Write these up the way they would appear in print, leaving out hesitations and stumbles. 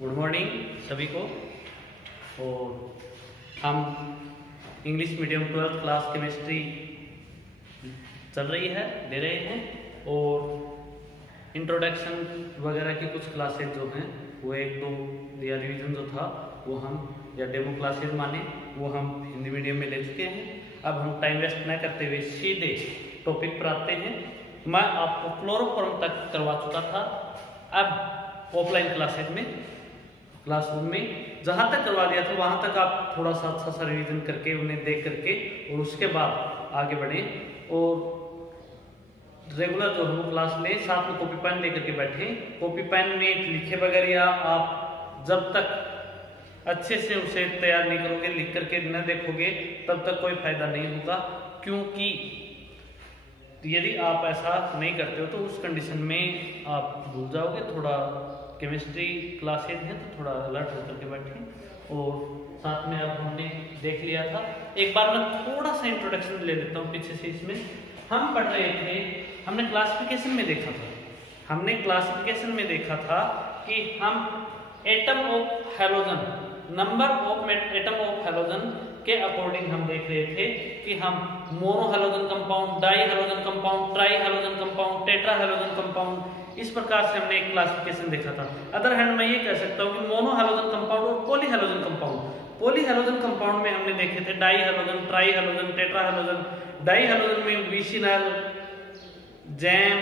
Good morning सभी को। और हम English medium 12th class chemistry चल रही है, दे रहे हैं। और इंट्रोडक्शन वगैरह की कुछ क्लासेज जो हैं वो एक दो या रिवीजन जो था वो हम या डेमो क्लासेज माने वो हम हिंदी मीडियम में ले चुके हैं। अब हम टाइम वेस्ट न करते हुए सीधे टॉपिक पर आते हैं। मैं आपको क्लोरोफॉर्म तक करवा चुका था। अब ऑफलाइन क्लासेज में क्लासरूम में जहाँ तक करवा दिया था वहाँ तक आप थोड़ा सा अच्छा सा रिवीजन करके उन्हें देख करके और उसके बाद आगे बढ़े और रेगुलर जो हम क्लास में साथ में कॉपी पेन लेकर के बैठे। कॉपी पेन में लिखे बगैर या आप जब तक अच्छे से उसे तैयार नहीं करोगे, लिख करके न देखोगे, तब तक कोई फायदा नहीं होगा। क्योंकि यदि आप ऐसा नहीं करते हो तो उस कंडीशन में आप भूल जाओगे। थोड़ा केमिस्ट्री क्लासेज हैं तो थोड़ा अलर्ट होकर के बैठे। और साथ में अब हमने देख लिया था, एक बार मैं थोड़ा सा इंट्रोडक्शन ले लेता हूँ पीछे से। इसमें हम पढ़ रहे थे, हमने क्लासिफिकेशन में देखा था, हमने क्लासिफिकेशन में देखा था कि हम atom of halogen, number of atom of halogen के अकॉर्डिंग हम देख रहे थे कि हम mono halogen compound, di halogen compound, tri halogen compound, tetra halogen compound, इस प्रकार से हमने एक क्लासिफिकेशन देखा था। अदर हैंड मैं ये कह सकता हूँ कि मोनो हैलोजन कंपाउंड और poly halogen compound, poly halogen compound में हमने देखे थे di halogen, tri halogen, tetra halogen. Di halogen में विसिनल, जैम,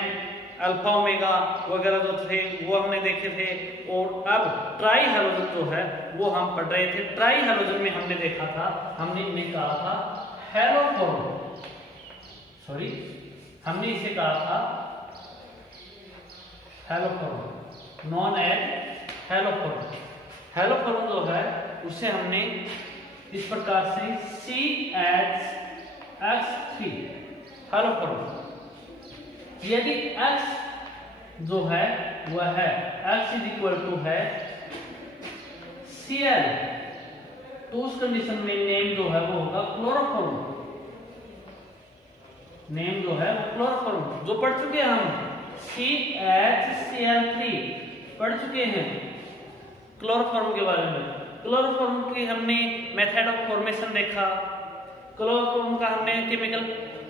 अल्फा ओमेगा वगैरह जो थे वो हमने देखे थे। और अब ट्राई हैलोजन जो है वो हम पढ़ रहे थे। ट्राई हैलोजन में हमने देखा था, हमने इन्हें कहा था हैलोफॉर्म, सॉरी हमने इसे कहा था haloform, non age haloform. Haloform जो है उसे हमने इस प्रकार से CH3 हैलोफॉर्म। यदि X जो है वह है X इज इक्वल टू है Cl, तो उस कंडीशन में नेम जो है वो होगा क्लोरोफॉर्म। नेम जो है वो क्लोरोफॉर्म, जो पढ़ चुके हैं हम CHCl3 पढ़ चुके हैं क्लोरोफॉर्म के बारे में। क्लोरोफॉर्म की हमने मेथड ऑफ फॉर्मेशन देखा, क्लोरोफॉर्म का हमने केमिकल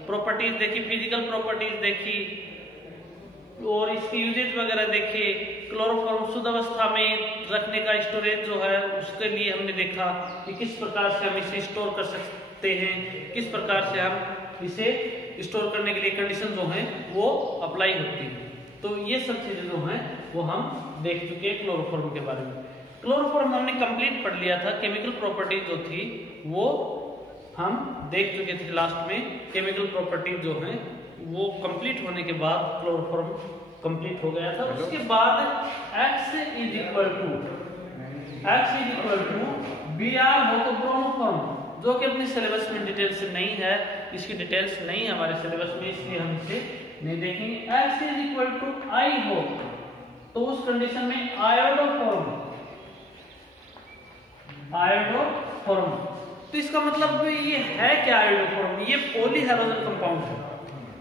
प्रॉपर्टीज देखी, फिजिकल प्रॉपर्टीज देखी और इसकी यूजेज वगैरह देखे। क्लोरोफॉर्म शुद्ध अवस्था में रखने का स्टोरेज जो है उसके लिए हमने देखा कि किस प्रकार से हम इसे स्टोर कर सकते हैं, किस प्रकार से हम इसे स्टोर करने के लिए कंडीशन जो है वो अप्लाई होती है। तो ये सब चीजें जो हैं वो हम देख चुके हैं क्लोरोफॉर्म के बारे में। क्लोरोफॉर्म हमने कंप्लीट पढ़ लिया था। केमिकल प्रॉपर्टीज जो थी वो हम देख चुके थे लास्ट में। केमिकल प्रॉपर्टीज जो हैं वो कंप्लीट होने के बाद क्लोरोफॉर्म कंप्लीट हो गया था। उसके बाद X is equal to Br हो तो ब्रोमोफॉर्म, जो कि अपने सिलेबस में डिटेल से नहीं है, इसकी डिटेल्स नहीं है हमारे सिलेबस में, इसलिए हम इसे नहीं देखेंगे। X is equal to I हो तो उस कंडीशन में आयोडोफॉर्म, तो इसका मतलब ये है क्या आयोडोफॉर्म? ये पॉली हैलोजन कंपाउंड है।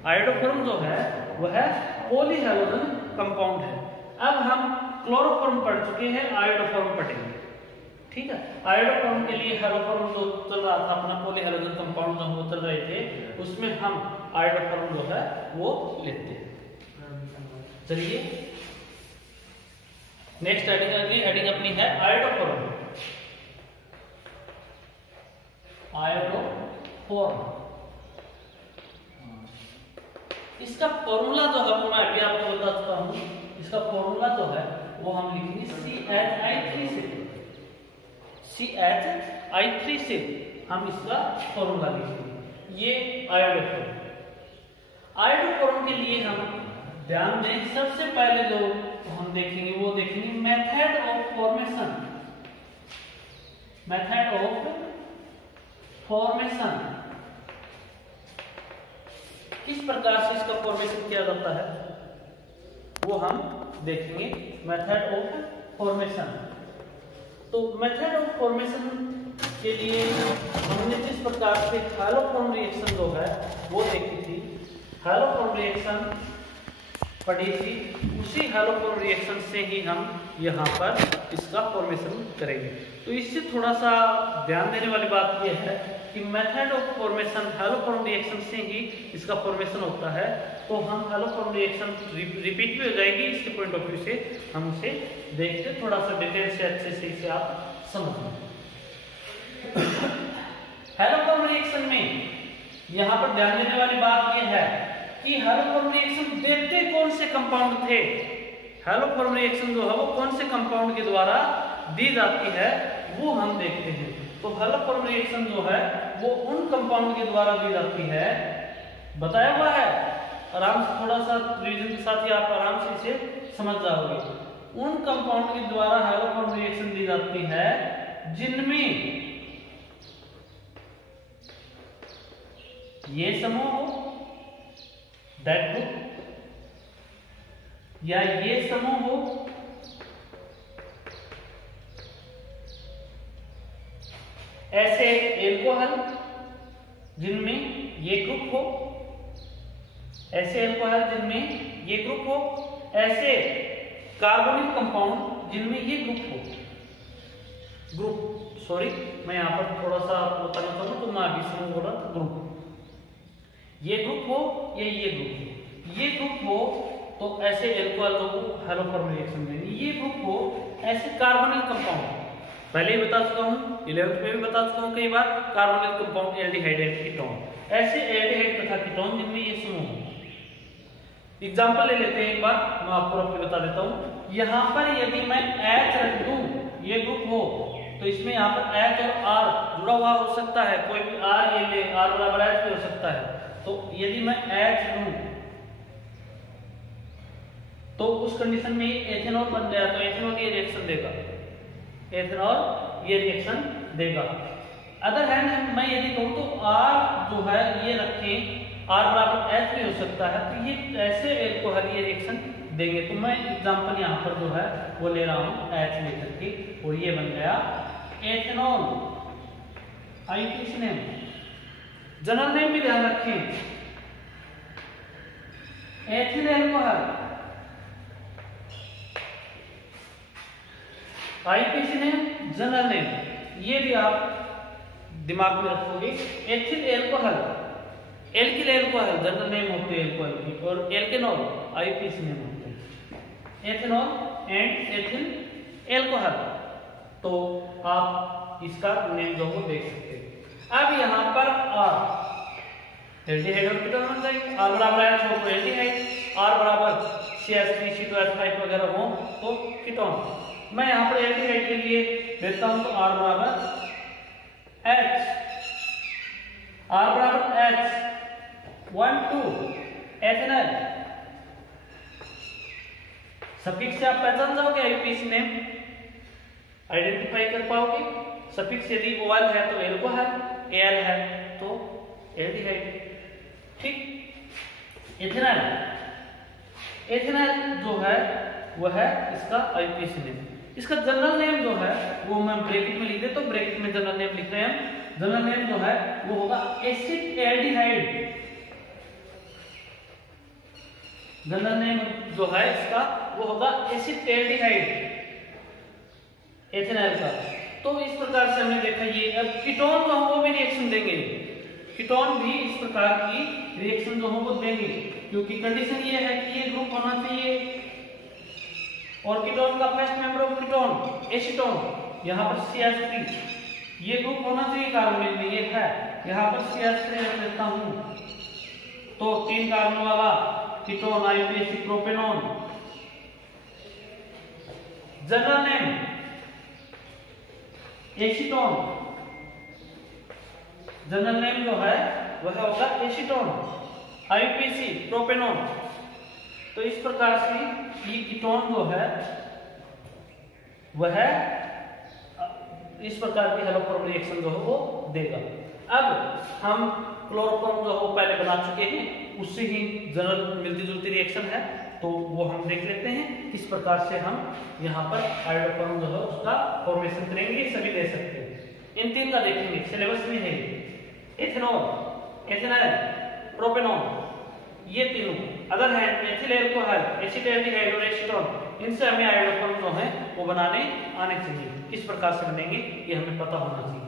आयोडोफॉर्म जो है वह पॉली हैलोजन कंपाउंड है। अब हम क्लोरोफॉर्म पढ़ चुके हैं, आयोडोफॉर्म पढ़ेंगे, ठीक है। आयोडोफॉर्म के लिए हैलोफॉर्म जो चल रहा था अपना, पॉली हैलोजन कंपाउंड जो हम चल रहे थे, उसमें हम आयोडोफॉर्म जो है वो लेते हैं। चलिए नेक्स्ट हेडिंग अपनी है आयोडोफॉर्म। आयोडोफॉर्म, इसका फॉर्मूला जो है वो मैं अभी आपको बता चुका हूं। इसका फॉर्मूला जो है वो हम लिखेंगे CHI3 से हम इसका फॉर्मूला लिखेंगे। ये आयोडोफॉर्म के लिए हम ध्यान दें, सबसे पहले जो हम देखेंगे वो देखेंगे method of formation. Method of formation, किस प्रकार से इसका फॉर्मेशन किया जाता है वो हम देखेंगे। मेथड ऑफ फॉर्मेशन, तो मेथड ऑफ फॉर्मेशन के लिए हमने जिस प्रकार से हैलोफॉर्म रिएक्शन जो है वो देखी थी, हैलोफॉर्म रिएक्शन पढ़ी थी, उसी हैलोफॉर्म रिएक्शन से ही हम यहाँ पर इसका फॉर्मेशन करेंगे। तो इससे थोड़ा सा ध्यान देने वाली बात यह है कि method of formation haloform reaction से ही इसका फॉर्मेशन होता है। तो हम हैलोफॉर्म रिएक्शन रिपीट भी हो जाएगी, इसके पॉइंट ऑफ व्यू से हम उसे देखते थोड़ा सा डिटेल से अच्छे से इसे आप समझें। हैलोफॉर्म रिएक्शन में यहाँ पर ध्यान देने वाली बात यह है कि हैलोफॉर्म रिएक्शन देते कौन से कंपाउंड थे। हैलोफॉर्म रिएक्शन जो है वो कौन से कंपाउंड के द्वारा दी जाती है वो हम देखते हैं। तो हैलोफॉर्म रिएक्शन जो है वो उन कंपाउंड के द्वारा दी जाती है, बताया हुआ है, आराम से थोड़ा सा रिवीजन के साथ ही आप आराम से इसे समझ जाओगे। उन कंपाउंड के द्वारा हैलोफॉर्म रिएक्शन दी जाती है जिनमें ये समूह हो, दैट ग्रुप, या ये समूह हो, ऐसे एल्कोहल जिनमें ये ग्रुप हो, ऐसे एल्कोहल जिनमें ये ग्रुप हो, ऐसे कार्बोनिक कंपाउंड जिनमें ये मैं यहां पर थोड़ा सा बताना चाहूँ तो मैं अभी समूह बोला था ग्रुप, ये ग्रुप हो या ये ग्रुप हो तो ऐसे एल्कोहल को हैलोफॉर्म रिएक्शन देंगे। ये ग्रुप हो ऐसे कार्बोनिल कंपाउंड, पहले ही बता चुका हूं, 11th में भी बता चुका हूं कई बार, carbonyl compound aldehyde and ketone, ऐसे एल्डिहाइड तथा कीटोन जिनमें ये समूह हो। एग्जांपल ले लेते हैं एक बार, मैं आपको रफ बता देता हूं। यहां पर यदि मैं H रख दूं, ये ग्रुप हो, तो इसमें यहां पर H और R जुड़ा हुआ हो सकता है, कोई भी R ले ले, R बराबर H भी हो सकता है। तो यदि मैं H लूं तो उस कंडीशन में एथेनॉल बन गया, तो एथेनॉल ये रिएक्शन देगा, एथेनॉल ये रिएक्शन देगा। अदर हैंड मैं यदि कहूं तो R जो है ये रखें, R बराबर H भी हो सकता है, तो ये ऐसे एल्कोहल ये रिएक्शन देंगे। तो मैं एग्जांपल यहाँ पर जो है वो ले रहा हूँ H लेकर के, और ये बन गया ethanol. IPC name, general name भी ध्यान रखें, ethyl alcohol, IPC name, general name, ये भी आप दिमाग में रखोगे। Ethyl alcohol, alkyl alcohol general name होते हैं एल्कोहल की, और एल्केनॉल आईपीसी नेम होते हैं। एथेनॉल एंड एथिल एल्कोहल, तो आप इसका नेम जो वो देख सकते हैं। अब यहाँ पर R एल्डिहाइड और कीटोन बन जाएंगे, R बराबर H हो तो एल्डिहाइड, R बराबर CH3 C2H5 वगैरह हो तो कीटोन। मैं यहाँ पर एल्डिहाइड के लिए देता हूं तो R बराबर H, R बराबर H 1 2 एथेनॉल। सफिक्स से आप पहचान जाओगे, आईपीसी नेम आइडेंटिफाई कर पाओगे। सफिक्स यदि OL है तो एल्कोहल, Al है तो एल्डिहाइड, ठीक। एथेनॉल, एथेनॉल जो है वह है इसका आईपीसी नेम। इसका जनरल नेम जो है वो मैं ब्रैकेट में लिख देता हूं, ब्रैकेट में जनरल नेम लिख रहे हैं। जनरल नेम जो है वो होगा एसिड एल्डिहाइड। जनरल नेम जो है इसका वो होगा एसिड एल्डिहाइड एथेनॉल का। तो इस प्रकार से हमने देखा ये। अब कीटोन जो हम वो भी रिएक्शन देंगे, कीटोन भी इस प्रकार की रिएक्शन जो हम वो देंगे, क्योंकि कंडीशन ये है कि ये ग्रुप होना चाहिए और कीटोन का first member of ketone acetone, यहाँ पर CH3 ये ग्रुप होना चाहिए कार्बोनिल में, ये है, यहाँ पर CH3 रख देता हूं तो 3 कार्बन वाला ketone IPC propanone. General name acetone, general name जो है वह होगा एसीटोन, आईपीसी प्रोपेनॉन। तो इस प्रकार से ये कीटोन जो है वह इस प्रकार की हैलोफॉर्म रिएक्शन जो है वो देगा। अब हम क्लोरोफॉर्म जो है वो पहले बना चुके हैं, उससे ही जनरल मिलती जुलती रिएक्शन है, तो वो हम देख लेते हैं किस प्रकार से हम यहाँ पर हाइड्रोफॉर्म जो है उसका फॉर्मेशन करेंगे। सभी ले सकते हैं, इन 3 का देखेंगे, सिलेबस में है एथेनॉल, एथेनॉल, प्रोपेनॉन, ये तीनों। अदर है एथिल एल्कोहल, एसिड एल्डिहाइड और एसीटोन, इनसे हमें आयोडोफॉर्म जो है वो बनाने आने चाहिए। किस प्रकार से बनेंगे ये हमें पता होना चाहिए।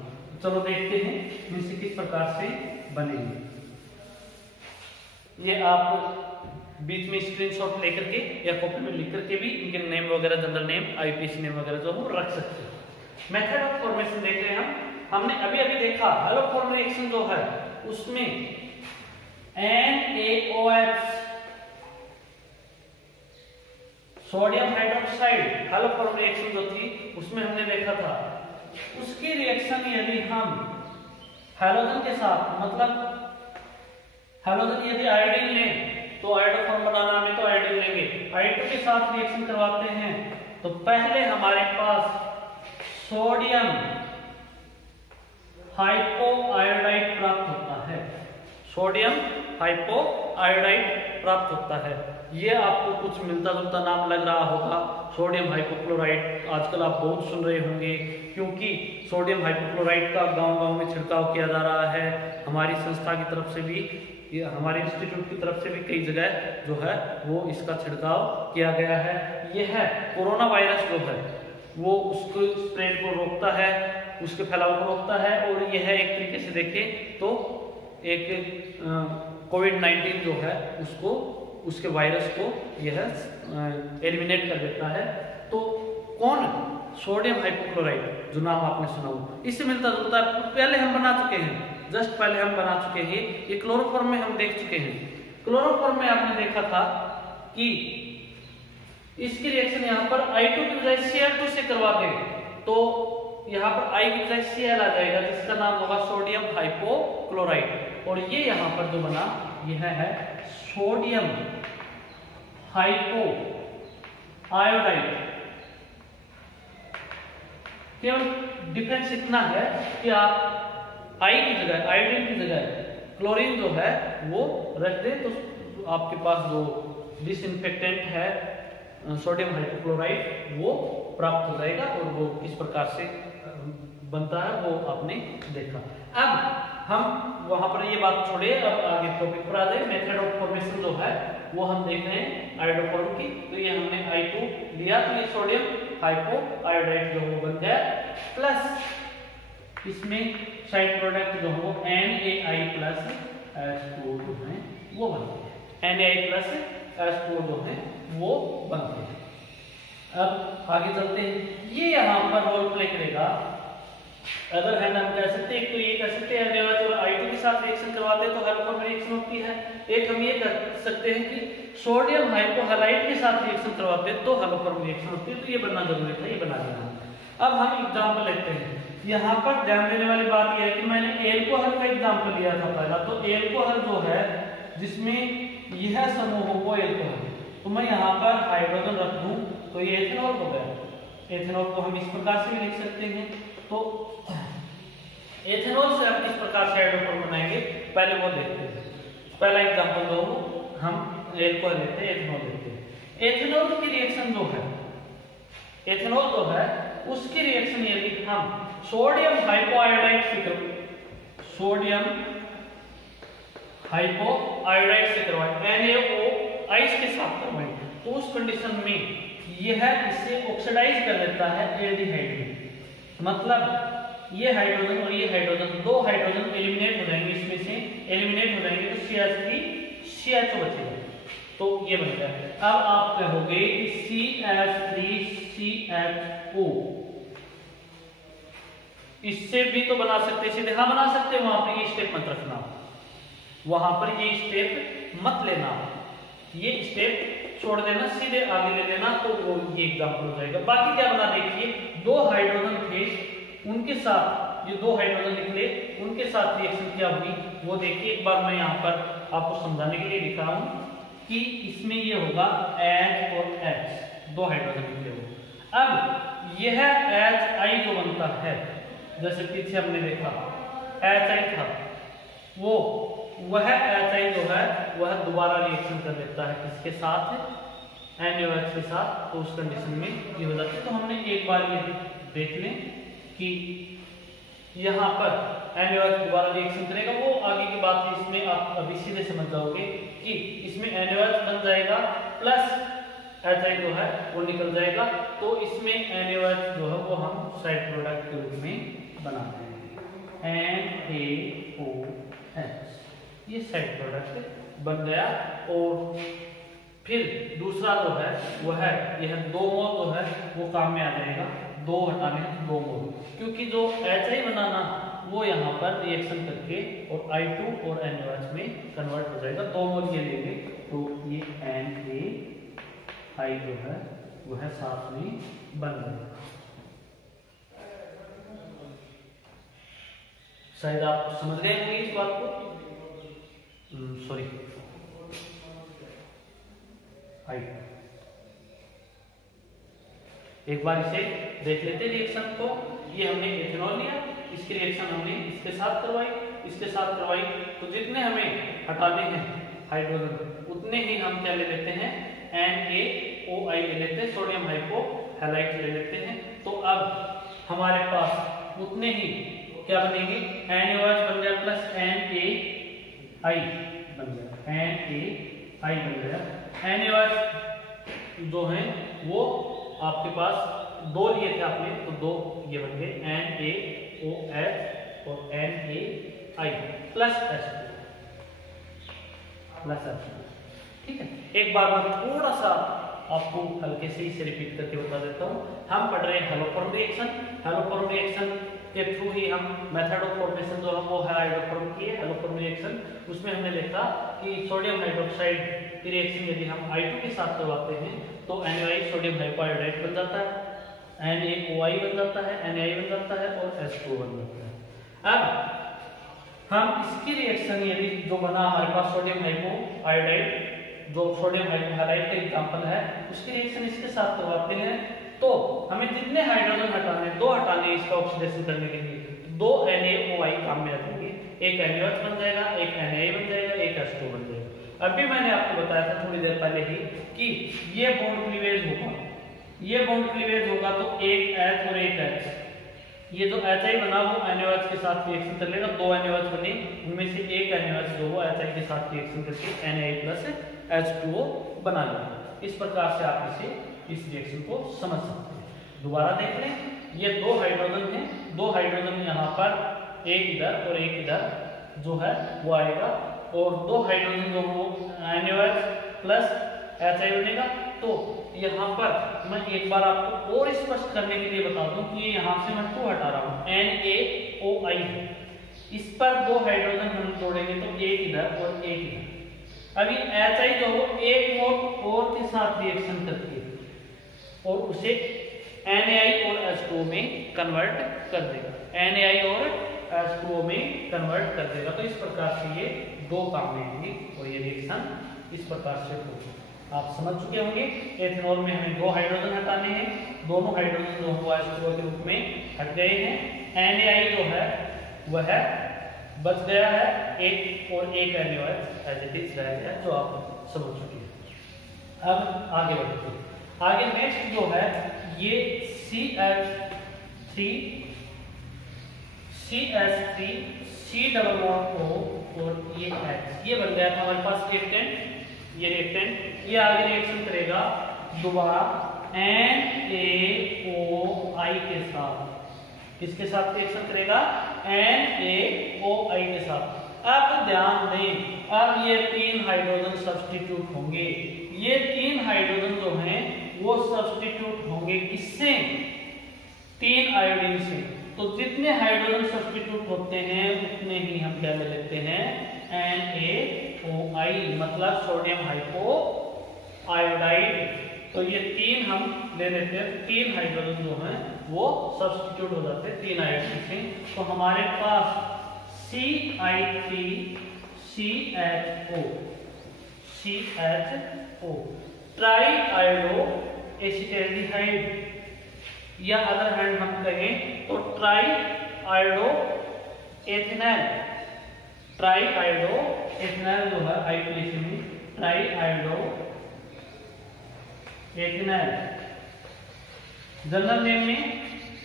चलो देखते हैं इनसे किस प्रकार से बनेंगे। ये आप बीच में स्क्रीनशॉट लेकर के या कॉपी में लिख करके भी इनके नेम वगैरह, जनरल नेम, आईपीसी नेम वगैरह जो हम रख सकते हैं। मेथड ऑफ फॉर्मेशन देख रहे हैं हमने अभी अभी देखा हैलोफॉर्म रिएक्शन जो है उसमें NaOH sodium hydroxide haloform reaction जो थी उसमें हमने देखा था, उसकी रिएक्शन यदि हम हैलोजन के साथ, मतलब हैलोजन यदि आयोडीन लें तो आयोडोफॉर्म बनाना में तो आयोडीन लेंगे, I2 के साथ रिएक्शन करवाते हैं तो पहले हमारे पास सोडियम हाइपोआयोडाइड प्राप्त होता है। सोडियम हाइपोआयोडाइड प्राप्त होता है। ये आपको कुछ मिलता जुलता नाम लग रहा होगा, सोडियम हाइपोक्लोराइड। आजकल आप बहुत सुन रहे होंगे क्योंकि सोडियम हाइपोक्लोराइड का गांव-गांव में छिड़काव किया जा रहा है। हमारी संस्था की तरफ से भी, हमारे इंस्टीट्यूट की तरफ से भी कई जगह जो है वो इसका छिड़काव किया गया है। यह है कोरोना वायरस जो है वो उसको स्प्रेड को रोकता है, उसके फैलाव को रोकता है। और यह एक तरीके से देखें तो एक कोविड-19 जो है उसको, उसके वायरस को यह एलिमिनेट कर देता है। तो कौन? सोडियम हाइपोक्लोराइड, जो नाम आपने सुना हो, इससे मिलता जुलता पहले हम बना चुके हैं, जस्ट पहले हम बना चुके हैं। ये क्लोरोफॉर्म में हम देख चुके हैं। क्लोरोफॉर्म में आपने देखा था कि इसकी रिएक्शन यहाँ पर I2 की बजाय Cl2 से करवा दें तो यहाँ पर I की बजाय Cl आ जाएगा, जिसका नाम होगा सोडियम हाइपोक्लोराइड। और ये यहाँ पर जो बना यह है सोडियम हाइपो आयोडाइड। केवल डिफरेंस इतना है कि आप I की जगह, आयोडीन की जगह क्लोरीन जो है वो रख दें तो आपके पास जो डिसइंफेक्टेंट है सोडियम हाइपोक्लोराइड वो प्राप्त हो जाएगा। और वो किस प्रकार से बनता है वो आपने देखा। अब हम वहां पर ये बात छोड़े, अब आगे टॉपिक पर आ जाए। मेथड ऑफ फॉर्मेशन जो है वो हम देख रहे हैं आयोडोफॉर्म की। तो ये हमने I2 लिया तो ये सोडियम हाइपोआयोडाइड जो वो बन गया, प्लस इसमें साइड प्रोडक्ट जो हो NaI प्लस H2O जो है वो बनते हैं। NaI प्लस H2O जो है वो बनते हैं। अब आगे चलते हैं। ये यहाँ पर रोल प्ले करेगा। अगर है ना हम कह सकते हैं, एक तो ये कह सकते हैं जब I2 के साथ रिएक्शन करवाते हैं तो हैलोफॉर्म रिएक्शन होती है। एक हम ये कह सकते हैं कि सोडियम हाइपोहैलाइड के साथ रिएक्शन करवाते हैं तो हैलोफॉर्म रिएक्शन होती है। तो ये बनना जरूरी था, ये बना देना। अब हम एग्जांपल लेते हैं। यहाँ पर ध्यान देने वाली बात यह है कि मैंने एल्कोहल का एग्जांपल लिया था पहला। तो एल्कोहल जो है जिसमें यह समूह हो वो एल्कोहल, तो मैं यहाँ पर हाइड्रोजन रख दूं तो ये एथेनॉल हो गया। एथेनॉल को हम इस प्रकार से भी लिख सकते हैं। तो एथेनॉल से हम किस प्रकार से हाइड्रोफॉर्म बनाएंगे पहले वो देखते हैं। पहला एग्जांपल जो हम एल्कोहल लेते हैं, एथेनॉल लेते हैं। एथेनॉल की रिएक्शन जो है, एथेनॉल जो है उसकी रिएक्शन यदि हम सोडियम हाइपोआयोडाइड से करें, सोडियम हाइपोआयोडाइड से करवाएं, NaOH के साथ करवाएं, तो उस कंडीशन में यह इसे ऑक्सीडाइज कर देता है एल्डिहाइड में। मतलब ये हाइड्रोजन और ये हाइड्रोजन, दो हाइड्रोजन एलिमिनेट हो जाएंगे, इसमें से एलिमिनेट हो जाएंगे तो CH3CHO बचेगा। तो ये बन गया। अब आप कहोगे कि CH3CHO इससे भी तो बना सकते, सीधे हाँ बना सकते, वहां पर ये स्टेप मत रखना, वहां पर ये स्टेप मत लेना, ये स्टेप छोड़ देना, सीधे आगे ले लेना, तो वो ये एग्जांपल हो जाएगा। बाकी क्या बना देखिए, दो हाइड्रोजन थे, उनके साथ ये दो हाइड्रोजन निकले, उनके साथ रिएक्शन क्या हुई वो देखिए। एक बार मैं यहाँ पर आपको समझाने के लिए लिखा हूं कि इसमें ये होगा H और H, दो हाइड्रोजन निकले हो। अब यह HI जो बनता है, जैसे पीछे हमने देखा HI था, वो वह HI जो है वह दोबारा रिएक्शन कर देता है किसके साथ, NaOH के साथ। तो उस कंडीशन में ये हो जाता है। तो हमने एक बार ये देख लें कि यहाँ पर NaOH दोबारा रिएक्शन करेगा, वो आगे की बात इसमें आप अभी सीधे समझ जाओगे कि इसमें NaOH बन जाएगा प्लस HI जो है वो निकल जाएगा। तो इसमें NaOH जो है वो हम साइड प्रोडक्ट के रूप में बनाते हैं, NaOH, ये साइड प्रोडक्ट बन गया। और फिर दूसरा जो है वो है यह 2 मोल जो है वो काम में आ जाएगा, 2 हटाने 2 मोल, क्योंकि जो HI बनाना वो यहाँ पर रिएक्शन करके और I2 और NaOH में कन्वर्ट हो जाएगा, 2 मोल ये लेंगे तो ये NaI जो है वो है साथ में बन जाएगा। शायद आप समझ गए होंगे इस बात को। सॉरी, एक बार इसे देख लेते हैं रिएक्शन को। ये हमने इथेनॉल लिया, इसकी रिएक्शन हमने इसके साथ करवाई, इसके साथ करवाई, तो जितने हमें हटाने हैं हाइड्रोजन उतने ही हम क्या ले लेते हैं, NaOI ले लेते हैं, सोडियम हाइपोहैलाइड ले लेते हैं। तो अब हमारे पास उतने ही क्या बनेंगे, NaOH बन गया प्लस NaI बन गया, NaI बन गया। NaOH जो है वो आपके पास 2 लिए थे आपने, तो 2 ये बन गए, NaOH और NaI plus H2 plus H2। ठीक है, एक बार मैं थोड़ा सा आपको हल्के से इसे रिपीट करके बता देता हूँ। हम पढ़ रहे हैं हेलोफॉर्म रिएक्शन, हेलोफॉर्म रिएक्शन के थ्रू ही हम मेथड ऑफ फॉर्मेशन जो है वो है हाइड्रोफॉर्म की है, हेलोफॉर्म रिएक्शन। उसमें हमने देखा कि सोडियम हाइड्रोक्साइड की रिएक्शन यदि हम I2 के साथ करवाते हैं तो NaI सोडियम हाइपोहाइड्रेट बन जाता है, NaOI बन जाता है, NaI बन जाता है और H2O बन जाता है। अब हम इसकी रिएक्शन यदि जो बना हमारे पास सोडियम हाइपोहाइड्रेट, जो सोडियम हाइपोहाइड्रेट का एग्जांपल है, उसकी रिएक्शन इसके साथ करवाते हैं तो हमें जितने हाइड्रोजन हटाने, 2 हटाने इसका ऑक्सीडेशन करने के लिए, 2 NaOI काम में आ जाएंगे, एक NaOH बन जाएगा, एक NaI बन जाएगा, एक H2O बन जाएगा। अभी मैंने आपको बताया था थोड़ी देर पहले ही कि ये बॉन्ड क्लीवेज होगा, ये बॉन्ड क्लीवेज होगा तो एक H और एक H, ये जो HI बना वो NaOH के साथ रिएक्शन कर लेगा, 2 NaOH बने, उनमें से एक NaOH जो वो HI के साथ रिएक्शन करके NaI प्लस H2O बना लेगा। इस प्रकार से आप इसे इस रिएक्शन को समझ सकते हैं। दोबारा देख लें, ये 2 हाइड्रोजन हैं, 2 हाइड्रोजन यहाँ पर एक इधर और एक इधर जो है वो आएगा, और 2 हाइड्रोजन जो वो NaOH प्लस HI बनेगा। तो यहाँ पर मैं एक बार आपको और स्पष्ट करने के लिए बता दूं कि यहाँ से मैं 2 हटा रहा हूँ, NaOI है, इस पर 2 हाइड्रोजन हम जोड़ेंगे तो एक इधर और एक इधर। अभी HI जो वो एक मोल और के साथ रिएक्शन करके और उसे NaI और H2O में कन्वर्ट कर देगा, NaI और H2O में कन्वर्ट कर देगा। तो इस प्रकार से ये 2 काम में आएंगे और ये रिएक्शन इस प्रकार से होगी। आप समझ चुके होंगे, एथेनॉल में हमें 2 हाइड्रोजन हटाने हैं, दोनों हाइड्रोजन जो है H2O के रूप में हट गए हैं, NaI जो है वह बच गया है एक, और एक NaOH एज इट इज रह गया, जो आप समझ चुके हैं। अब आगे बढ़ते हैं। आगे नेक्स्ट जो है ये CH3 C double bond O और ये H, ये बन गया था हमारे पास रिएक्टेंट, ये रिएक्टेंट, ये आगे रिएक्शन करेगा दोबारा NaOI के साथ, किसके साथ रिएक्शन करेगा, NaOI के साथ। अब ध्यान दें, अब ये 3 हाइड्रोजन सब्स्टिट्यूट होंगे, ये 3 हाइड्रोजन जो हैं वो सब्स्टिट्यूट होंगे किससे, 3 आयोडीन से। तो जितने हाइड्रोजन सब्स्टिट्यूट होते हैं उतने ही हम क्या ले लेते हैं, NaOI, मतलब सोडियम हाइपोआयोडाइड। तो ये 3 हम ले लेते हैं, 3 हाइड्रोजन जो हैं वो सब्स्टिट्यूट हो जाते हैं 3 आयोडीन से। तो हमारे पास CH3CHO ट्राई आयोडो एसिटाल्डिहाइड, या अदर हैंड हम कहें तो try iodo ethanol, try iodo ethanol जो है आइसोलेशन में try iodo ethanol, general name में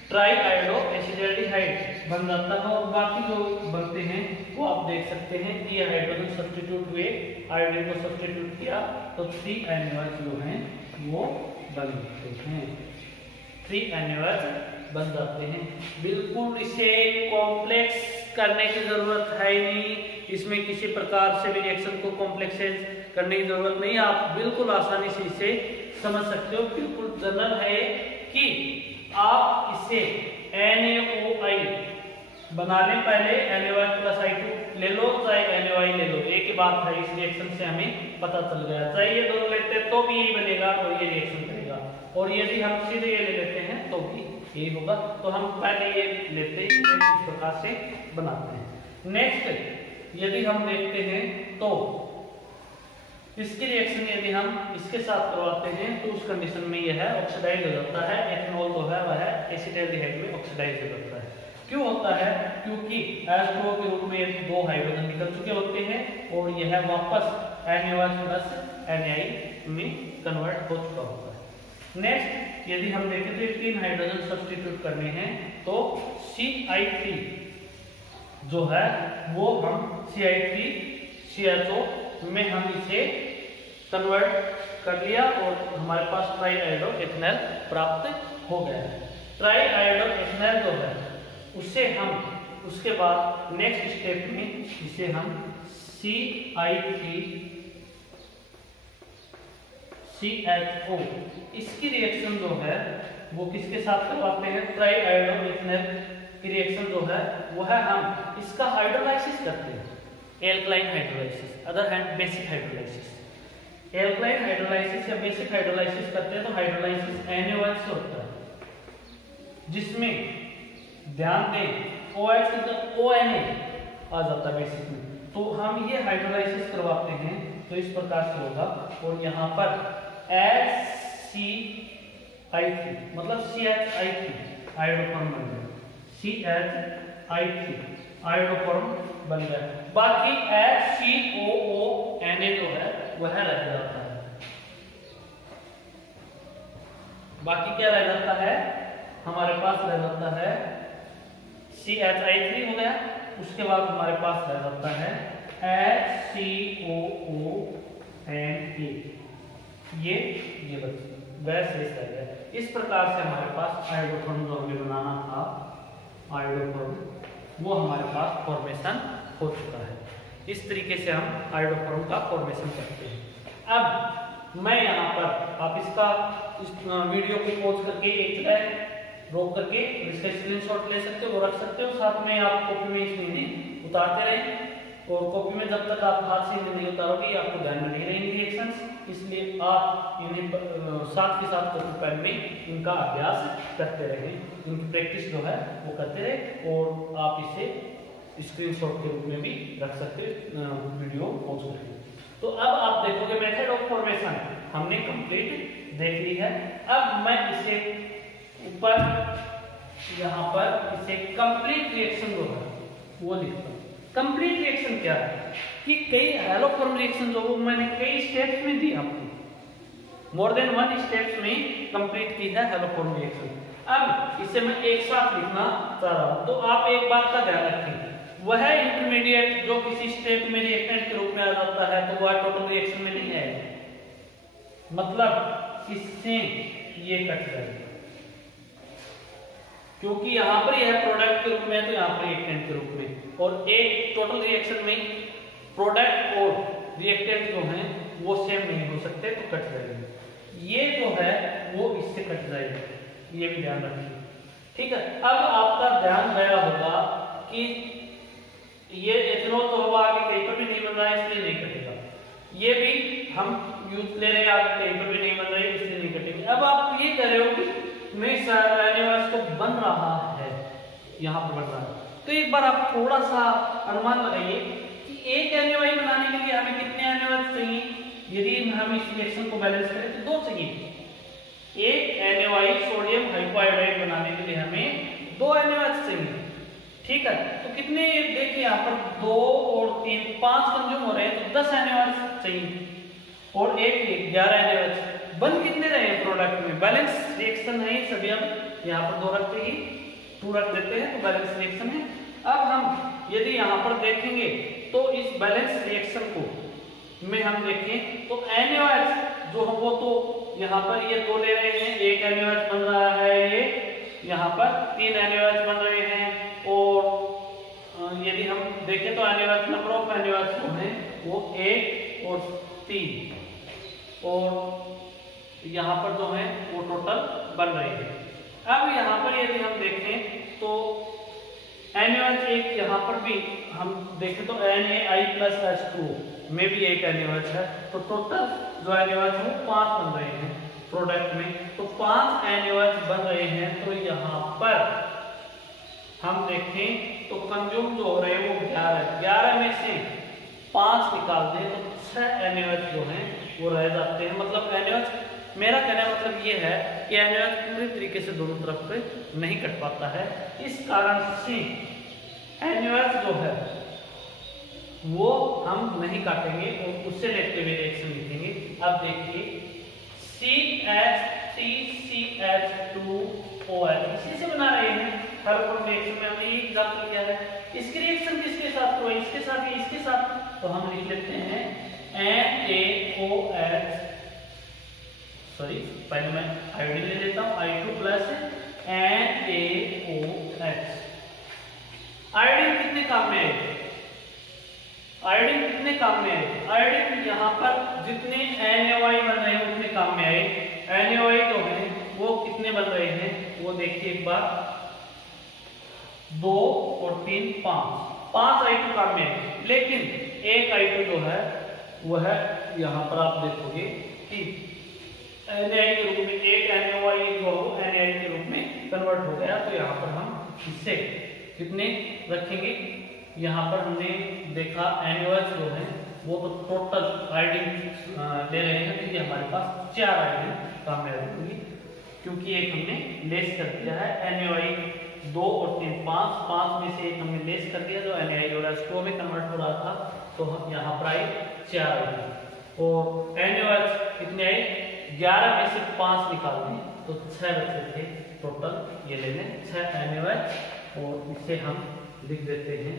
ट्राई आयोडो एसिटाल्डिहाइड एल्डिहाइड बन जाता है और बाकी जो बनते हैं वो आप देख सकते हैं। ये हाइड्रोजन सब्स्टिट्यूट हुए, आयोडीन को सब्स्टिट्यूट किया तो 3 NaOH जो हैं वो बन जाते हैं, 3 NaOH बन जाते हैं। बिल्कुल इसे कॉम्प्लेक्स करने की जरूरत है ही नहीं, इसमें किसी प्रकार से भी रिएक्शन को कॉम्प्लेक्साइज करने की जरूरत नहीं, आप बिल्कुल आसानी से इसे समझ सकते हो। बिल्कुल जनरल है कि आप इसे NaOI बनाने पहले NaOH प्लस I2 ले लो, चाहे NaOI ले लो, एक ही बात है। इस रिएक्शन से हमें पता चल गया, चाहे ये दोनों लेते हैं तो भी यही बनेगा और ये रिएक्शन करेगा, और यदि हम सीधे ये ले लेते हैं तो भी यही होगा। तो हम पहले ये लेते हैं, इस प्रकार से बनाते हैं। नेक्स्ट यदि हम देखते हैं तो इसकी रिएक्शन यदि हम इसके साथ करवाते हैं तो उस कंडीशन में यह ऑक्सीडाइज हो जाता है। एथेनॉल जो है वह एसिटाल्डिहाइड में ऑक्सीडाइज हो जाता है। क्यों होता है? क्योंकि H2O के रूप में 2 हाइड्रोजन निकल चुके होते हैं और यह वापस NaOH प्लस Na में कन्वर्ट हो चुका होता है। नेक्स्ट यदि हम देखें तो 3 हाइड्रोजन सब्स्टिट्यूट करने हैं तो CI3 जो है वो हम CI3 CHO में हम इसे कन्वर्ट कर लिया और हमारे पास ट्राईआयोडो एथेनॉल प्राप्त हो गया है। ट्राईआयोडो एथेनॉल जो है उसे हम उसके बाद नेक्स्ट स्टेप में इसे हम CI3CHO इसकी रिएक्शन जो है वो किसके साथ करवाते हैं? ट्राईआयोडो एथेनॉल की रिएक्शन जो है वो है हम इसका हाइड्रोलाइसिस करते हैं, alkaline hydrolysis, other hand basic hydrolysis. Alkaline hydrolysis या बेसिक हाइड्रोलाइसिस करते हैं तो हाइड्रोलाइसिस NaOH से होता है, जिसमें ध्यान दें OH की जगह ONA आ जाता है बेसिक में। तो हम ये हाइड्रोलाइसिस करवाते हैं तो इस प्रकार से होगा और यहाँ पर HCI3 मतलब CHI3 आयोडोफॉर्म बन गया, CHI3 आयोडोफॉर्म बन गया। बाकी HCOONA जो है वह रह जाता है। बाकी क्या रह जाता है? हमारे पास रह जाता है CHI3 हो गया, उसके बाद हमारे पास रह जाता है HCOONA, ये बच्चे वैसे शेष रह गया। इस प्रकार से हमारे पास आयोडोफॉर्म जो हमें बनाना था, आयोडोफॉर्म वो हमारे पास फॉर्मेशन हो चुका है। इस तरीके से हम आयोडोफॉर्म का फॉर्मेशन करते हैं। अब मैं यहाँ पर आप इस वीडियो को पॉज करके एक जगह रोक करके इसका स्क्रीनशॉट ले सकते हो, रख सकते हो, साथ में आप कॉपी में इसमें उतारते रहें और कॉपी में जब तक आप हाथ से नहीं उतारोगे आपको ध्यान में नहीं रहेंगे रिएक्शंस, इसलिए आप इन्हें साथ के साथ कॉपी पेन में इनका अभ्यास करते रहें, इनकी प्रैक्टिस जो है वो करते रहे और आप इसे स्क्रीनशॉट के रूप में भी रख सकते वीडियो पॉज करके। तो अब आप देखोगे मेथड ऑफ फॉर्मेशन हमने कंप्लीट देख ली है। अब मैं इसे ऊपर यहाँ पर इसे कंप्लीट रिएक्शन जो है वो लिखता हूँ। कंप्लीट रिएक्शन क्या है कि कई हैलोफॉर्म रिएक्शन जो वो मैंने कई स्टेप्स में दी आपको, मोर देन 1 स्टेप्स में कंप्लीट की है हैलोफॉर्म रिएक्शन। अब इसे मैं एक साथ लिखना चाह रहा हूं, तो आप एक बात का ध्यान रखें, वह इंटरमीडिएट जो किसी स्टेप में रिएक्टेंट के रूप में आ जाता है तो वह टोटल रिएक्शन में नहीं आएगा, मतलब इससे ये कट जाएगा, क्योंकि यहाँ पर यह प्रोडक्ट के रूप में है तो यहाँ पर रिएक्टेंट के रूप में, और एक टोटल रिएक्शन में प्रोडक्ट और रिएक्टेंट जो हैं वो सेम नहीं हो सकते तो कट जाएंगे। ये जो है वो इससे कट जाएगा, ये भी ध्यान रखिए, ठीक है। अब आपका ध्यान गया होगा कि ये एथेनॉल तो हवा आगे कहीं पर भी नहीं बन रहा है इसलिए नहीं कटेगा, ये भी हम यूज ले रहे हैं आगे कहीं पर भी नहीं बन रही इसलिए नहीं कटेगी। अब आप ये कह रहे हो कि नहीं सर NaOH तो बन रहा है, यहाँ पर बन रहा है, तो एक बार आप थोड़ा सा अनुमान लगाइए कि एक NaOH बनाने के लिए हमें कितने NaOH चाहिए। यदि हम इस रिएक्शन को बैलेंस करें तो 2 चाहिए। एक NaOH सोडियम हाइपोआयोडाइड बनाने के लिए हमें 2 NaOH चाहिए, ठीक है। तो कितने देखिए यहाँ पर 2 और 3 5 कंज्यूम हो रहे हैं तो 10 NaOH चाहिए और एक 11 NaOH। बन कितने रहे हैं प्रोडक्ट में? बैलेंस रिएक्शन है सभी, हम यहाँ पर 2 रखते ही 2 रख देते हैं तो बैलेंस रिएक्शन है। अब हम यदि यहाँ पर देखेंगे तो इस बैलेंस रिएक्शन को में हम देखें तो NaOH जो हम वो तो यहाँ पर ये 2 ले रहे हैं, एक NaOH बन रहा है, ये यहाँ पर 3 NaOH बन रहे हैं, और यदि हम देखें तो NaOH नंबर ऑफ NaOH जो है वो 1 और 3 और यहाँ पर जो है वो टोटल बन रहे हैं। अब यहाँ पर यदि हम देखें तो NaOH एक यहाँ पर भी हम देखें तो NaI+H2 में भी एक NaOH है, तो टोटल जो NaOH है वो 5 बन रहे हैं प्रोडक्ट में, तो 5 NaOH बन रहे हैं। तो यहाँ पर हम देखें तो कंज्यूम जो हो रहे हैं वो 11 में से 5 निकाल दें तो 6 NaOH जो हैं वो रह जाते हैं। मतलब NaOH, मेरा कहने मतलब ये है कि NaOH पूरी तरीके से दोनों तरफ पे नहीं कट पाता है, इस कारण से NaOH जो है वो हम नहीं काटेंगे और उससे लेते हुए रिएक्शन लिखेंगे। अब देखिए CH3CH2OH इसी से बना रहे हैं, हर रिएक्शन में हमने ये एग्जांपल किया है। इसकी रिएक्शन किसके साथ हुआ, इसके साथ या इसके साथ, तो हम लिख लेते हैं NaOH, सॉरी पहले मैं आयोडीन ले लेता हूं, I2 प्लस NaOH। आयोडीन कितने काम में आएगी, आयोडीन कितने काम में आए, आयोडीन यहाँ पर जितने NaOI बन रहे हैं उतने काम में आए। NaOI जो है वो कितने बन रहे हैं वो देखिए एक बार, 2 और 3 5 I2 काम में आए, लेकिन एक I2 जो है वो है यहाँ पर आप देखोगे कि NaI के रूप में, एक NaOI जो NaI के रूप में कन्वर्ट हो गया। तो यहाँ पर हम इससे कितने रखेंगे, यहाँ पर हमने देखा NaOH जो है वो तो टोटल आयोडीन ले रहे हैं, क्योंकि हमारे पास 4 आयोडीन काम में आएंगी, क्योंकि एक हमने लेस कर दिया है। NaOI 2 और 3 5 में से एक हमने लेस कर दिया जो NaI और H2O में कन्वर्ट हो रहा था, तो हम यहाँ पर आए 4 आयोडीन, और NaOH कितने आए, 11 में से 5 निकाल दें तो 6 बचे थे टोटल, ये ले लें 6 NaOH, और इसे हम लिख देते हैं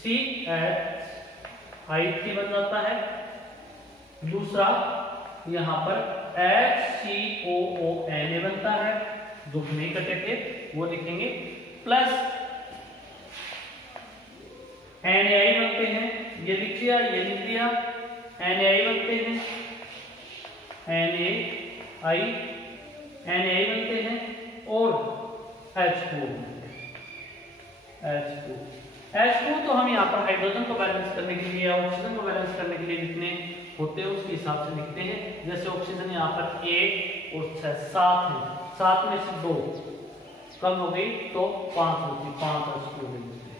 CH3 बन जाता है। दूसरा यहाँ पर HCOONA बनता है, जो नहीं कटे थे वो लिखेंगे, प्लस NaI बनते हैं, ये लिख दिया, ये लिख दिया, NaI बनते हैं, NaI बनते हैं, और H2 तो हम यहाँ पर हाइड्रोजन को बैलेंस करने के लिए, ऑक्सीजन को बैलेंस करने के लिए जितने होते हैं उसके हिसाब से लिखते हैं। जैसे ऑक्सीजन यहाँ पर 1 और 6 7 है, 7 में से 2 कम हो गई तो 5 होती, 5 H2 मिलते हैं,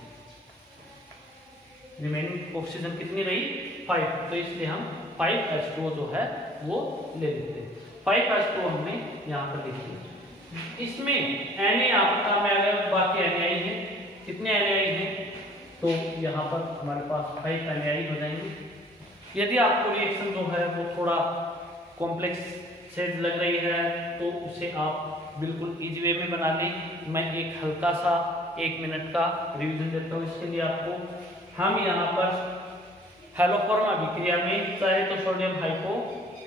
रिमेनिंग ऑक्सीजन कितनी रही 5, तो इसलिए हम 5 H2O जो है वो ले लेते हैं। 5 H2O हमने यहाँ पर लिख दिया। इसमें Na यहाँ पर काम में आ गया, बाकी NaI है, कितने NaI हैं, तो यहाँ पर हमारे पास 5 NaI हो जाएंगे। यदि आपको रिएक्शन जो है वो थोड़ा कॉम्प्लेक्स से लग रही है तो उसे आप बिल्कुल इजी वे में बना लें। मैं एक हल्का सा 1 मिनट का रिवीजन देता हूँ इसके लिए आपको। हम यहाँ पर हेलोफॉर्म अभिक्रिया में चाहे तो सोडियम हाइपो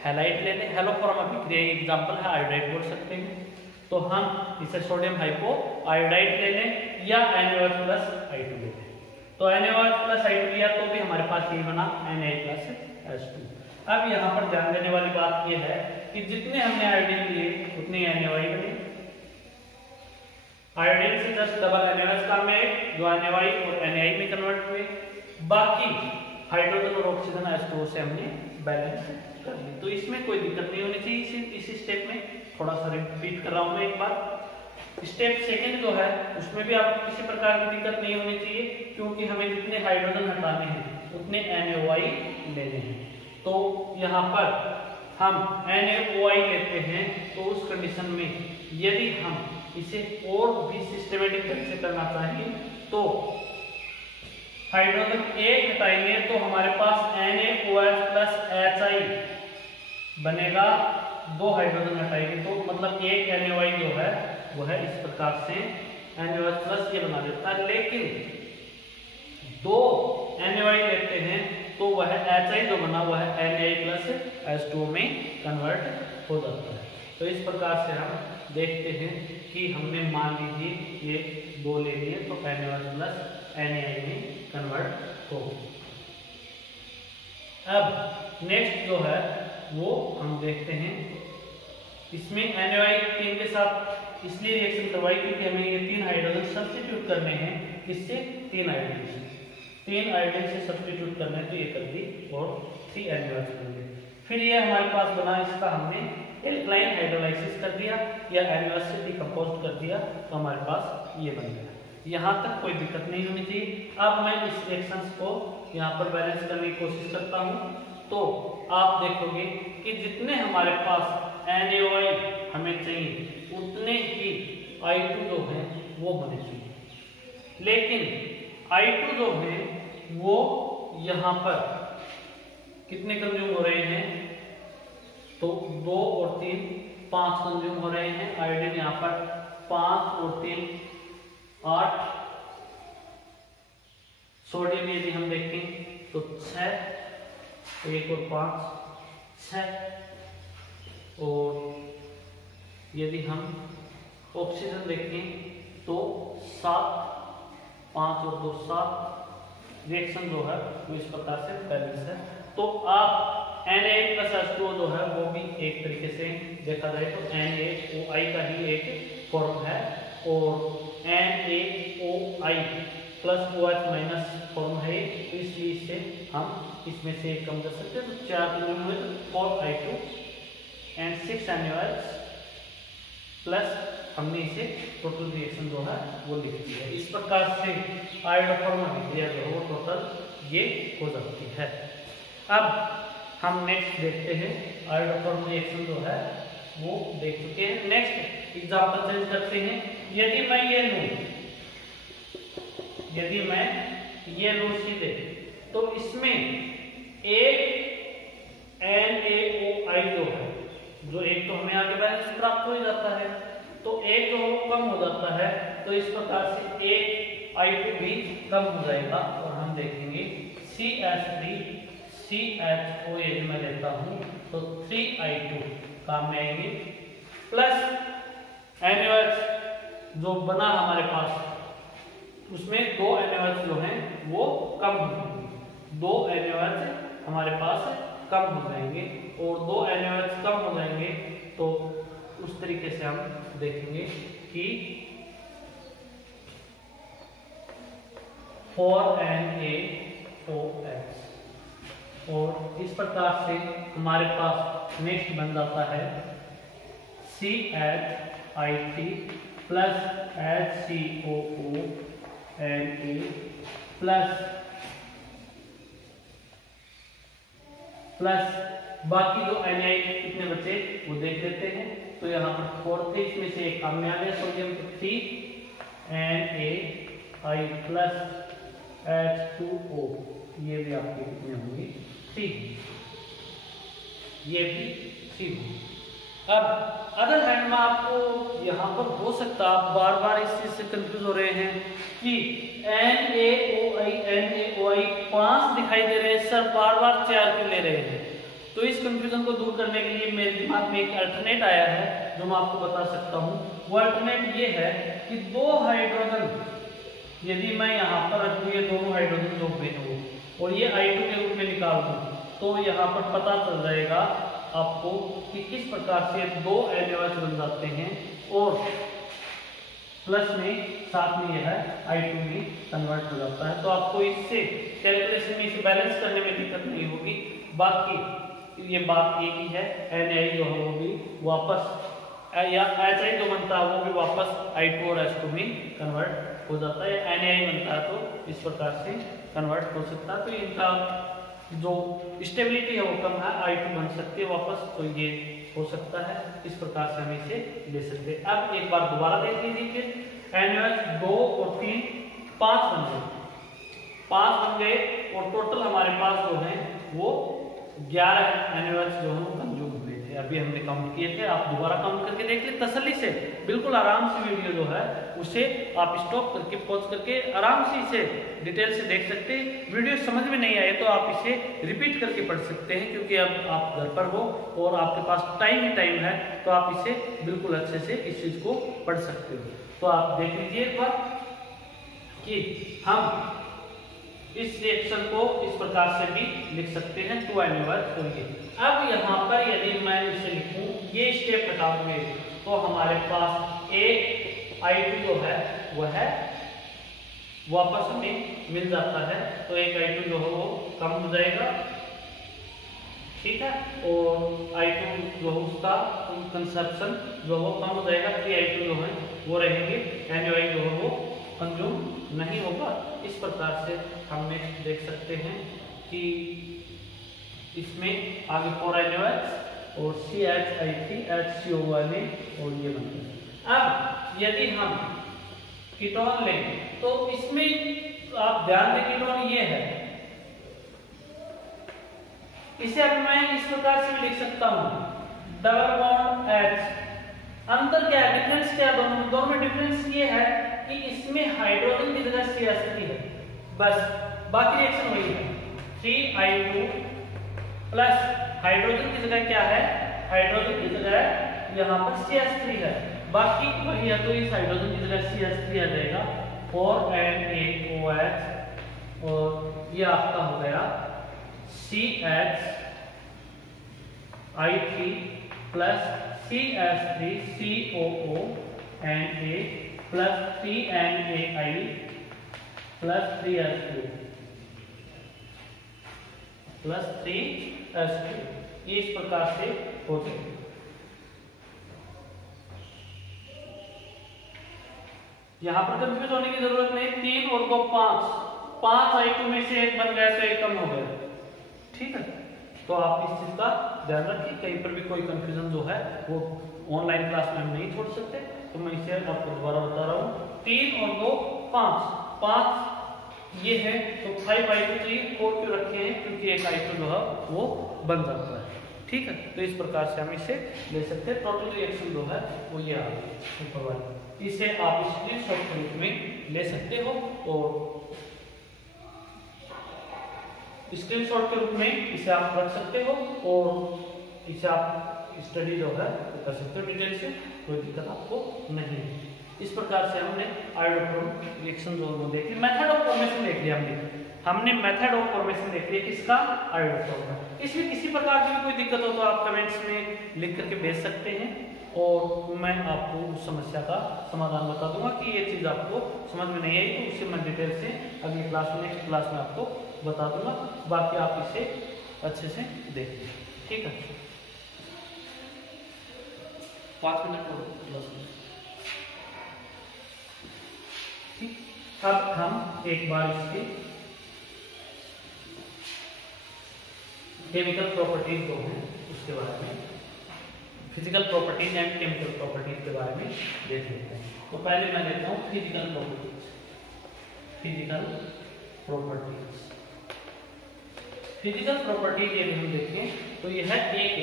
हैलाइड ले लें, हेलोफॉर्म अभिक्रिया एग्जाम्पल है, आयोडाइड बोल सकते हैं, तो हम इसे सोडियम हाइपो आयोडाइड ले लें या NaOH प्लस I2 ले लें। तो NaOH प्लस I2 लिया तो भी हमारे पास ये बना Na प्लस H2। अब यहाँ पर ध्यान देने वाली बात ये है कि जितने हमने आयोडीन लिए उतने NaOI बने, आयोडीन से जस्ट डबल NaOH काम में जो NaOI और NaI में कन्वर्ट हुए, बाकी हाइड्रोजन और ऑक्सीजन H2O से हमने बैलेंस कर ली। तो इसमें कोई दिक्कत नहीं होनी चाहिए इसी स्टेप में। थोड़ा सा रिपीट कर रहा हूं मैं एक बार। स्टेप सेकंड जो है उसमें भी आपको किसी प्रकार की दिक्कत नहीं होनी चाहिए, क्योंकि हमें जितने हाइड्रोजन हटाने हैं उतने NaOI लेने हैं। तो यहाँ पर हम NaOI लेते हैं तो उस कंडीशन में यदि हम इसे और भी सिस्टमेटिक तरीके से करना चाहेंगे तो हाइड्रोजन 1 हटाएंगे तो हमारे पास NaOH प्लस HI बनेगा, 2 हाइड्रोजन हटाएंगे तो मतलब एक NaOI जो है वो है इस प्रकार से NaOH प्लस ये बना देता है, लेकिन दो NaOH लेते हैं तो वह HI जो बना हुआ है Na प्लस H2O में कन्वर्ट हो जाता है। तो इस प्रकार से हम देखते हैं कि हमने मान लीजिए ये दो ले लिए तो NaOH प्लस NaI में कन्वर्ट हो। अब नेक्स्ट जो है वो हम देखते हैं, इसमें NaOH 3 के साथ इसलिए रिएक्शन करवाई क्योंकि हमें ये 3 हाइड्रोजन सब्स्टिट्यूट करने हैं, इससे 3 आयोडीन से सब्स्टिट्यूट करने हैं, तो ये कर दी और 3 NaOH बन गए। फिर ये हमारे पास बना, इसका हमने एल्कलाइन हाइड्रोलाइसिस कर दिया या NaOH से डिकम्पोज कर दिया तो हमारे पास ये बन गया। यहाँ तक कोई दिक्कत नहीं होनी चाहिए। अब मैं इस रिएक्शंस को यहाँ पर बैलेंस करने की कोशिश करता हूँ, तो आप देखोगे कि जितने हमारे पास NaOH हमें चाहिए उतने ही I2 जो है वो बने चाहिए, लेकिन I2 जो है वो यहाँ पर कितने कंज्यूम हो रहे हैं, तो 2 और 3 5 कंज्यूम हो रहे हैं। आयोडीन यहाँ पर 5 और 3 8, सोडियम यदि हम देखें तो 6, 1 और 5 6, और यदि हम ऑक्सीजन देखें तो 7, 5 और 2 7। रिएक्शन जो है वो इस प्रकार से बैलेंस है। तो आप Na प्लस H2O जो है वो भी एक तरीके से देखा जाए तो NaOI का ही एक फॉर्म है, और NaOI plus OH minus form है, तो इसलिए इसे हम इसमें से एक कम कर सकते हैं। तो 4 कंज्यूम हुए तो 4 I2 एंड 6 NaOH प्लस हमने इसे टोटल रिएक्शन जो है वो लिख दिया। इस प्रकार से आयोडोफॉर्म अभिक्रिया जो है वो टोटल ये हो जाती है। अब हम नेक्स्ट देखते हैं, आयोडोफॉर्म रिएक्शन जो है वो देख चुके हैं। नेक्स्ट एग्जांपल चेंज करते हैं। यदि मैं ये लूं सीधे, तो इसमें एक NaOI जो है, जो एक तो हमें आगे बैलेंस प्राप्त हो जाता है, तो एक जो कम हो जाता है, तो इस प्रकार से एक I2 भी कम हो जाएगा और हम देखेंगे CH3CHO यदि मैं लेता हूं तो 3I2 काम में आएंगे, प्लस NaOH जो बना हमारे पास उसमें 2 NaOH जो हैं वो कम हो जाएंगे, 2 NaOH हमारे पास कम हो जाएंगे, और 2 NaOH कम हो जाएंगे तो उस तरीके से हम देखेंगे कि 4NaOH, और इस प्रकार से हमारे पास नेक्स्ट बन जाता है CH3 प्लस HCOO प्लस बाकी जो NaI कितने बचे वो देख लेते हैं। तो यहाँ पर 4 थे, इसमें से एक काम में आ गया सोडियम, 3 NaI प्लस H2O, ये भी आपके कितने होंगे 3, ये भी 3 होंगे। अब अदर हैंड में आपको यहाँ पर हो सकता है आप बार बार इस चीज से कंफ्यूज हो रहे हैं कि NaOI 5 दिखाई दे रहे हैं सर, बार बार 4 क्यों ले रहे हैं। तो इस कंफ्यूजन को दूर करने के लिए मेरे दिमाग में एक अल्टरनेट आया है जो मैं आपको बता सकता हूँ। वो अल्टरनेट ये है कि 2 हाइड्रोजन यदि मैं यहाँ पर रखूँ, ये दोनों हाइड्रोजन जो हुए हो और ये I2 के रूप में निकाल दूँ, तो यहाँ पर पता चल जाएगा आपको कि किस प्रकार से 2 NaOH बन जाते हैं और प्लस में साथ में यह I2 में कन्वर्ट हो जाता है। तो आपको इससे कैलकुलेशन में इसे बैलेंस करने में दिक्कत नहीं होगी। बाकी ये बात एक ही है, NaI जो है वो भी वापस या HI जो बनता है वो भी वापस I2 और H2 में कन्वर्ट हो जाता है, या NaI बनता है तो इस प्रकार से कन्वर्ट हो सकता है। तो इनका जो स्टेबिलिटी है वो कम है, I2 बन सकती है वापस, तो ये हो सकता है। इस प्रकार से हम इसे ले सकते हैं। अब एक बार दोबारा देख लीजिए कि NaOH 2 और 3 5 बन गए और टोटल हमारे पास जो है वो 11 NaOH जो है कंज्यूम हुए थे। अभी हमने काउंट किए थे, आप दोबारा काउंट करके देख ले तसल्ली से, बिल्कुल आराम से वीडियो जो है उसे आप स्टॉप करके पॉज करके आराम से इसे डिटेल से देख सकते हैं। वीडियो समझ में नहीं आए तो आप इसे रिपीट करके पढ़ सकते हैं, क्योंकि अब आप घर पर हो और आपके पास टाइम ही टाइम है, तो आप इसे बिल्कुल अच्छे से इस चीज को पढ़ सकते हो। तो आप देख लीजिए एक बार कि हम इस रिएक्शन को इस प्रकार से भी लिख सकते हैं, 2 NaOH और ये। अब यहाँ पर यदि मैं इसे लिखूं, ये स्टेप हटाओगे तो हमारे पास एक I2 जो है वह वापस हमें मिल जाता है, तो एक I2 जो है वो कम हो जाएगा, ठीक है, और I2 जो है उसका कंजप्शन जो वो कम हो जाएगा, 3I2 जो है वो रहेंगे, NaOH जो है वो कंज्यूम नहीं होगा। इस प्रकार से हम नेक्स्ट देख सकते हैं कि इसमें आगे 4 NaOH और CH3HCO वाले और ये बनते हैं। अब यदि हम कीटोन लें तो इसमें आप ध्यान दें, कीटोन ये है, इसे अब मैं इस प्रकार से भी लिख सकता हूं, डबल बॉन्ड H। अंतर क्या है, डिफरेंस क्या है दोनों में? डिफरेंस ये है कि इसमें हाइड्रोजन की जगह CH3 है, बस बाकी रिएक्शन वही है। 3I2 प्लस हाइड्रोजन की जगह क्या है, हाइड्रोजन की जगह यहाँ पर CH3 है, बाकी वही है, तो इस हाइड्रोजन की जगह CH3 आ जाएगा, 4 NaOH, और ये आपका हो गया CH3 plus CH3COO Na plus 3NaI plus 3H2 plus 3H2, ये इस प्रकार से हो जाएगा। यहां पर कंफ्यूज होने की जरूरत नहीं, 3 और 2 5 I2 में से एक बन गया तो एक कम हो गया, ठीक है। तो आप इस चीज का ध्यान रखिए, कहीं पर भी कोई कंफ्यूजन जो है वो ऑनलाइन क्लास में हम नहीं छोड़ सकते, तो मैं इसे आपको दोबारा बता रहा हूँ। 3 और 2 5 ये है, तो 5I2 3 4 क्यों रखे हैं, क्योंकि एक I2 जो है वो बन जाता है, ठीक है। तो इस प्रकार से हम इसे ले सकते हैं। टोटल रिएक्शन जो है वो ये आ गई ऊपर वाली, इसे आप स्क्रीनशॉट के रूप में ले सकते हो और स्क्रीनशॉट के रूप में इसे आप रख सकते हो और इसे आप स्टडी जो है कर सकते हो डिटेल से, कोई दिक्कत आपको नहीं है। इस प्रकार से हमने आयोडोक्रोम रिएक्शन जो वो देखी, मेथड ऑफ फॉर्मेशन देख लिया हमने मेथड ऑफ फॉर्मेशन देख लिया किसका, आयोडोक्रोम का। इसमें किसी प्रकार की कोई दिक्कत हो तो आप कमेंट्स में लिख करके भेज सकते हैं और मैं आपको उस समस्या का समाधान बता दूंगा कि ये चीज़ आपको समझ में नहीं आई तो उसे मैं डिटेल से अगली क्लास में नेक्स्ट क्लास में आपको बता दूंगा। बाकी आप इसे अच्छे से देखिए, ठीक है। 5 मिनट और 10 मिनट, ठीक। अब हम एक बार इसके केमिकल प्रॉपर्टीज जो हैं उसके बारे में, physical properties and chemical properties के बारे में देख लेते हैं। तो पहले मैं लेता हूँ फिजिकल प्रॉपर्टीज। फिजिकल प्रॉपर्टीज यदि हम देखें तो यह है एक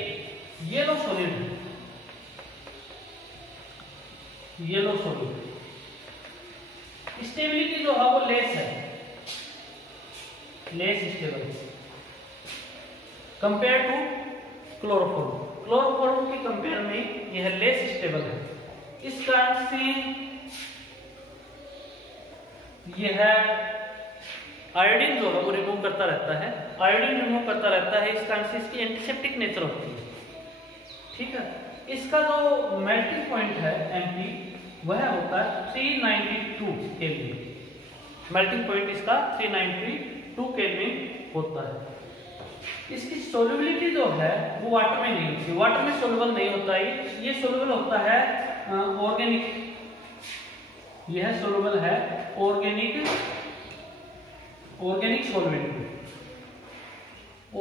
yellow solid, yellow solid stability जो है वो लेस है, less stable compare to chloroform. Chloroform के कंपेयर में यह लेस स्टेबल है, इस कारण से यह आयोडीन जो है वो रिमूव करता रहता है, आयोडीन रिमूव करता रहता है, इस कारण से इसकी एंटीसेप्टिक नेचर होती है, ठीक है। इसका जो मेल्टिंग पॉइंट है MP वह होता है 392 केल्विन, मेल्टिंग पॉइंट इसका 392 केल्विन होता है। इसकी सोल्युबिलिटी जो है वो वाटर में नहीं होती, वाटर में सोल्युबल नहीं होता है, ये सोल्युबल होता है ऑर्गेनिक, यह सोल्युबल है ऑर्गेनिक सॉल्वेंट में,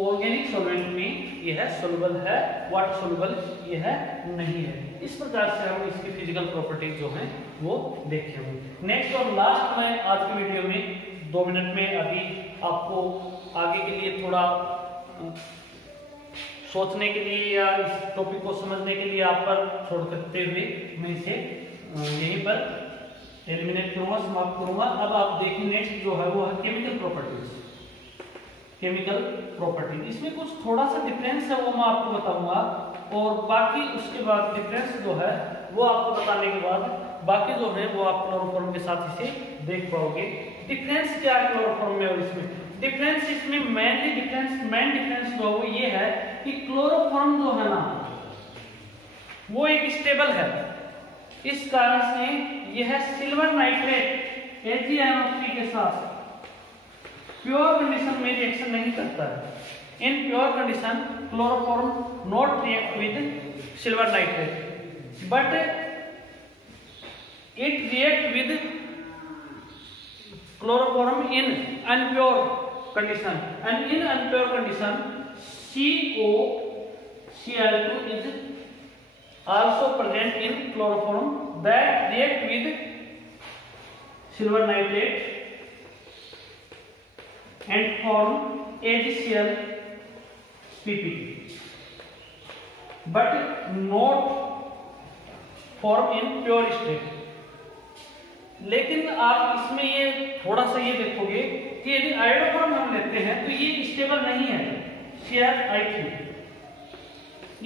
ऑर्गेनिक सॉल्वेंट में यह सोल्युबल है, वाटर सोल्युबल यह नहीं है। इस प्रकार से हम इसकी फिजिकल प्रॉपर्टीज जो हैं वो देखे होंगे। नेक्स्ट और लास्ट मैं आज की वीडियो में 2 मिनट में अभी आपको आगे के लिए थोड़ा सोचने के लिए या इस टॉपिक को समझने के लिए आप पर छोड़ करते हुए मैं इसे यहीं पर एलिमिनेट करूंगा, समाप्त करूंगा। अब आप देखिए नेक्स्ट जो है वो है केमिकल प्रॉपर्टीज। केमिकल प्रॉपर्टीज इसमें कुछ थोड़ा सा डिफरेंस है, वो मैं आपको बताऊंगा, और बाकी उसके बाद डिफरेंस जो है वो आपको बताने के बाद बाकी जो है वो आप क्लोरोफॉर्म के साथ इसे देख पाओगे। डिफरेंस क्या है क्लोरोफॉर्म में और इसमें? डिफरेंस इसमें मेन डिफरेंस जो है वो ये है कि क्लोरोफॉर्म जो है ना वो एक स्टेबल है। इस कारण से यह सिल्वर नाइट्रेट AgNO3 के साथ प्योर कंडीशन में रिएक्शन नहीं करता है। In pure condition chloroform not react with silver nitrate but it react with chloroform in unpure condition, and in unpure condition COCl2 is also present in chloroform that react with silver nitrate and form AgCl PPT but not form in pure state। लेकिन आप इसमें ये थोड़ा सा ये देखोगे कि यदि आयोडोफॉर्म हम लेते हैं तो ये स्टेबल नहीं है। CrI3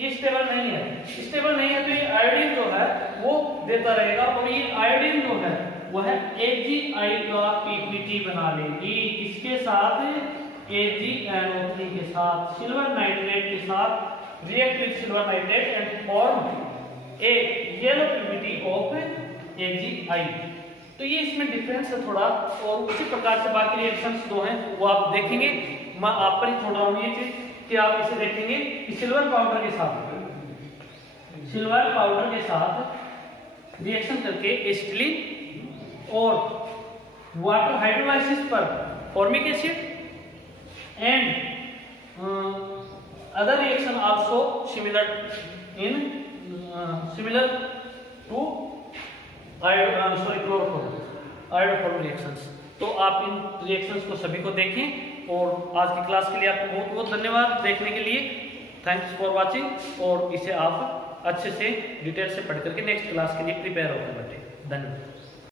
ये स्टेबल नहीं है। स्टेबल नहीं है तो ये आयोडीन जो है वो देता रहेगा, और ये आयोडीन जो है वो है AgI का PPT बना लेगी। इसके साथ AgNO3 के साथ सिल्वर नाइट्रेट के साथ react with silver nitrate and form A yellow PPT of AgI। तो ये इसमें डिफरेंस है थोड़ा, और उसी प्रकार से बाकी रिएक्शंस जो हैं वो आप देखेंगे। मैं आप पर ही छोड़ रहा हूँ ये चीज कि आप इसे देखेंगे कि सिल्वर पाउडर के साथ रिएक्शन करके एसिटिलीन और वाटर हाइड्रोलाइसिस पर formic acid and other reaction also similar to iodoform reactions. तो आप इन रिएक्शंस को सभी को देखें, और आज की क्लास के लिए आपको बहुत बहुत धन्यवाद देखने के लिए। थैंक्स फॉर वाचिंग, और इसे आप अच्छे से डिटेल से पढ़ करके नेक्स्ट क्लास के लिए प्रिपेयर होकर बैठे। धन्यवाद।